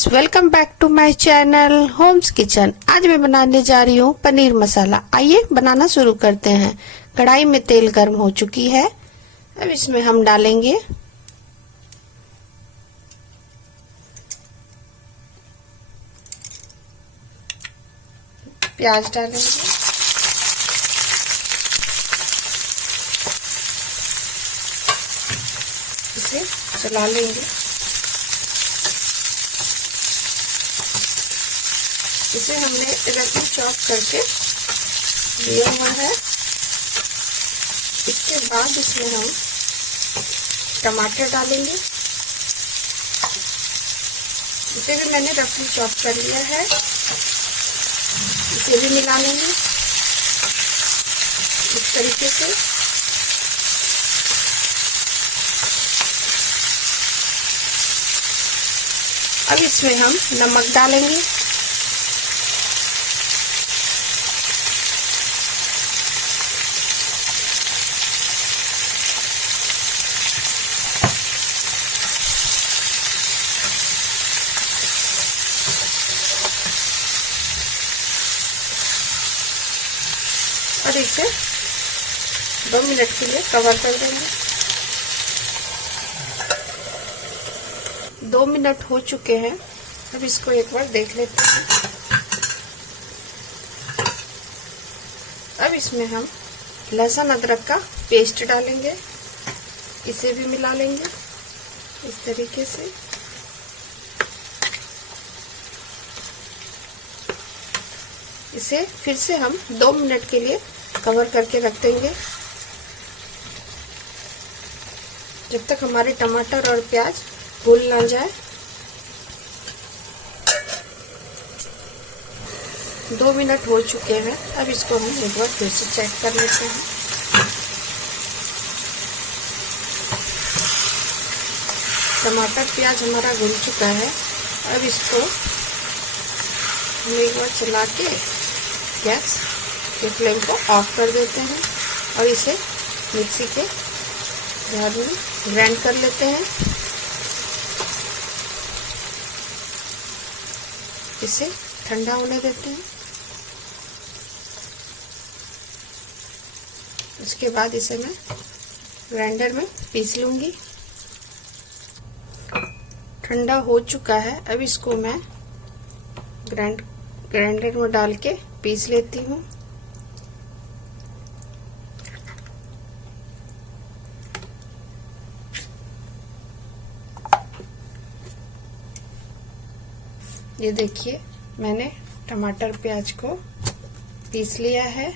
Guys, welcome back to my channel homes kitchen. आज मैं बनाने जा रही हूँ पनीर मसाला। आइए बनाना शुरू करते हैं। कढ़ाई में तेल गर्म हो चुकी है। अब इसमें हम डालेंगे प्याज, डालेंगे इसे चला लेंगे। इसे हमने रफली चॉप करके लिया हुआ है। इसके बाद इसमें हम टमाटर डालेंगे। इसे भी मैंने रफली चॉप कर लिया है। इसे भी मिला लेंगे इस तरीके से। अब इसमें हम नमक डालेंगे। और इसे 2 मिनट के लिए कवर कर देंगे। 2 मिनट हो चुके हैं। अब इसको एक बार देख लेते हैं। अब इसमें हम लहसुन अदरक का पेस्ट डालेंगे। इसे भी मिला लेंगे इस तरीके से। इसे फिर से हम 2 मिनट के लिए कवर करके रख देंगे, जब तक हमारे टमाटर और प्याज भून ना जाए। 2 मिनट हो चुके हैं। अब इसको हम एक बार फिर से चेक कर लेते हैं। टमाटर प्याज हमारा भून चुका है। अब इसको हम एक बार चला के गैस के फ्लेम को ऑफ कर देते हैं और इसे मिक्सी के जार में ग्राइंड कर लेते हैं। इसे ठंडा होने देते हैं। उसके बाद इसे मैं ग्राइंडर में पीस लूंगी। ठंडा हो चुका है। अब इसको मैं ग्राइंडर में डाल के पीस लेती हूँ। ये देखिए, मैंने टमाटर प्याज को पीस लिया है।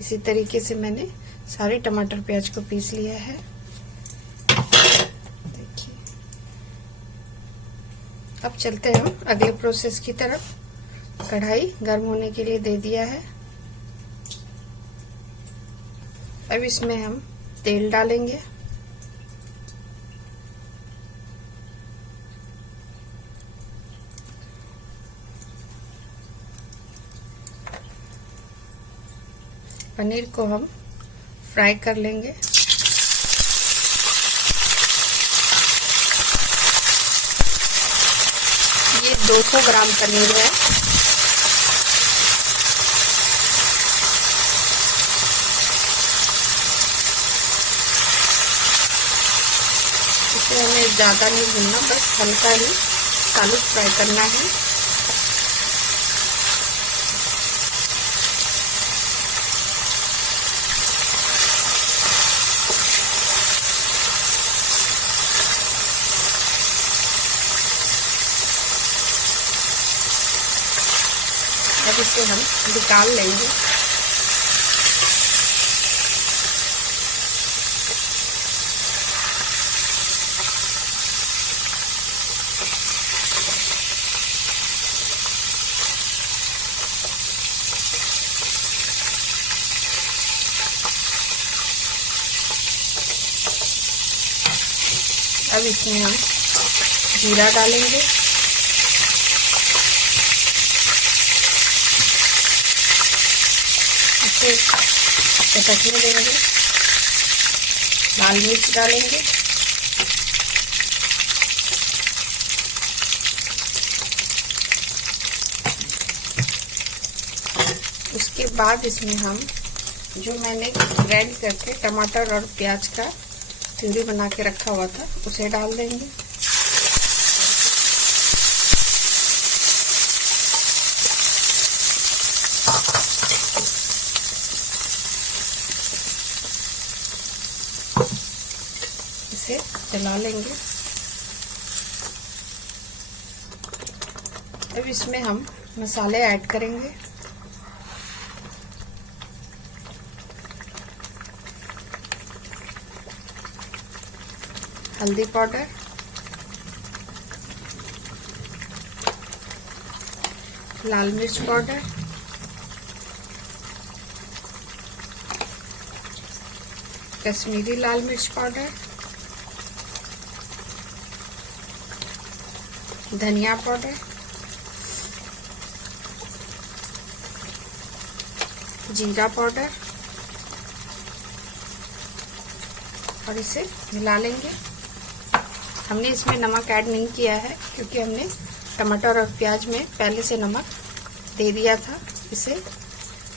इसी तरीके से मैंने सारे टमाटर प्याज को पीस लिया है। देखिए, अब चलते हैं हम अगले प्रोसेस की तरफ। कढ़ाई गर्म होने के लिए दे दिया है। अब इसमें हम तेल डालेंगे। पनीर को हम फ्राई कर लेंगे। ये 200 ग्राम पनीर है। इसे हमें ज़्यादा नहीं भूनना, बस हल्का ही सालुट फ्राई करना है। अब इसे हम निकाल लेंगे। अब इसमें हम जीरा डालेंगे। इसे चटकने देंगे। लाल मिर्च डालेंगे। उसके बाद इसमें हम जो मैंने ग्राइंड करके टमाटर और प्याज का प्यूरी बना के रखा हुआ था उसे डाल देंगे। इसे चला लेंगे। अब इसमें हम मसाले ऐड करेंगे। हल्दी पाउडर, लाल मिर्च पाउडर, कश्मीरी लाल मिर्च पाउडर, धनिया पाउडर, जीरा पाउडर और इसे मिला लेंगे। हमने इसमें नमक ऐड नहीं किया है क्योंकि हमने टमाटर और प्याज में पहले से नमक दे दिया था। इसे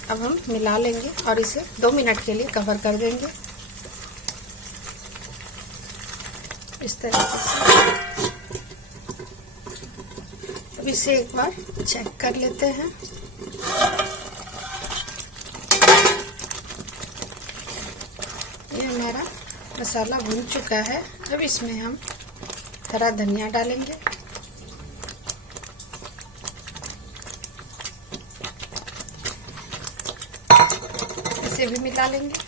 अब हम मिला लेंगे और इसे 2 मिनट के लिए कवर कर देंगे इस तरीके से। अब इसे एक बार चेक कर लेते हैं। ये हमारा मसाला भून चुका है। अब इसमें हम हरा धनिया डालेंगे। इसे भी मिला लेंगे।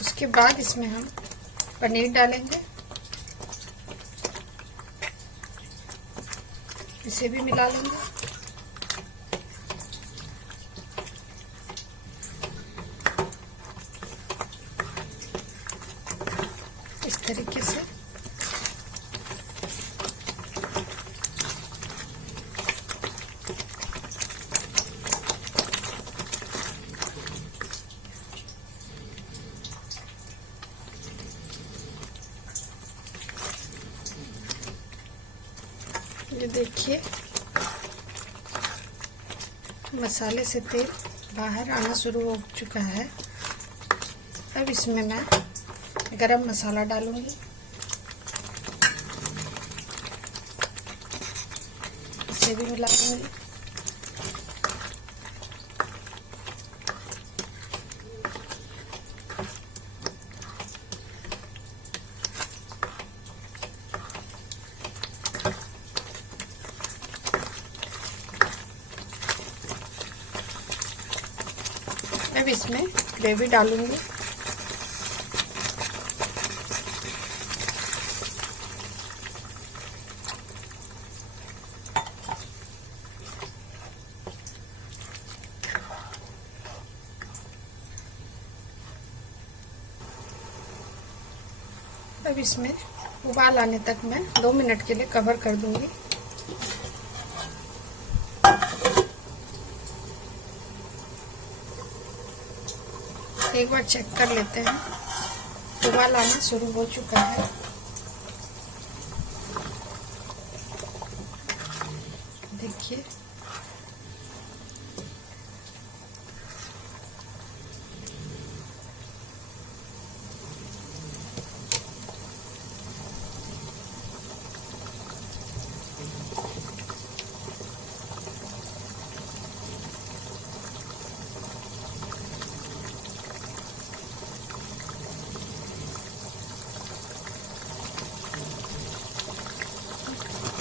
उसके बाद इसमें हम पनीर डालेंगे। इसे भी मिला लेंगे। इस तरीके से ये देखिए मसाले से तेल बाहर आना शुरू हो चुका है। अब इसमें मैं गरम मसाला डालूंगी। इसे भी मिला दूंगी। अब इसमें ग्रेवी डालूंगी। अब इसमें उबाल आने तक मैं 2 मिनट के लिए कवर कर दूंगी। एक बार चेक कर लेते हैं। उबाल आना शुरू हो चुका है। देखिए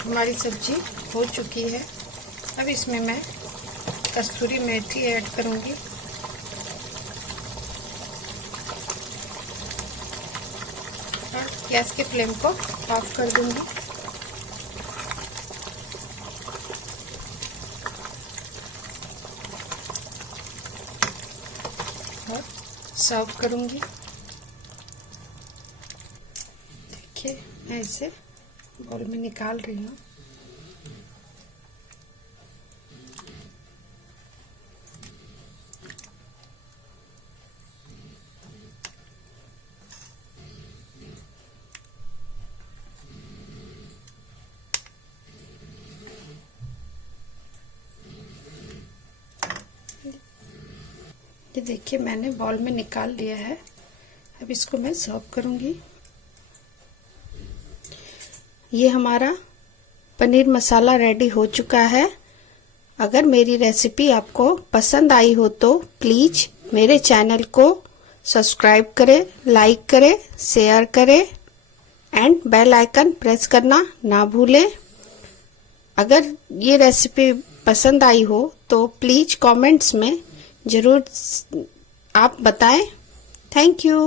हमारी सब्जी हो चुकी है। अब इसमें मैं कस्तूरी मेथी ऐड करूंगी। और गैस के फ्लेम को ऑफ कर दूंगी। और सर्व करूंगी। देखिए मैं इसे बाउल में निकाल रही हूँ। ये देखिए मैंने बाउल में निकाल लिया है। अब इसको मैं सर्व करूँगी। ये हमारा पनीर मसाला रेडी हो चुका है। अगर मेरी रेसिपी आपको पसंद आई हो तो प्लीज़ मेरे चैनल को सब्सक्राइब करें, लाइक करें, शेयर करें एंड बेल आइकन प्रेस करना ना भूलें। अगर ये रेसिपी पसंद आई हो तो प्लीज़ कमेंट्स में ज़रूर आप बताएं। Thank you.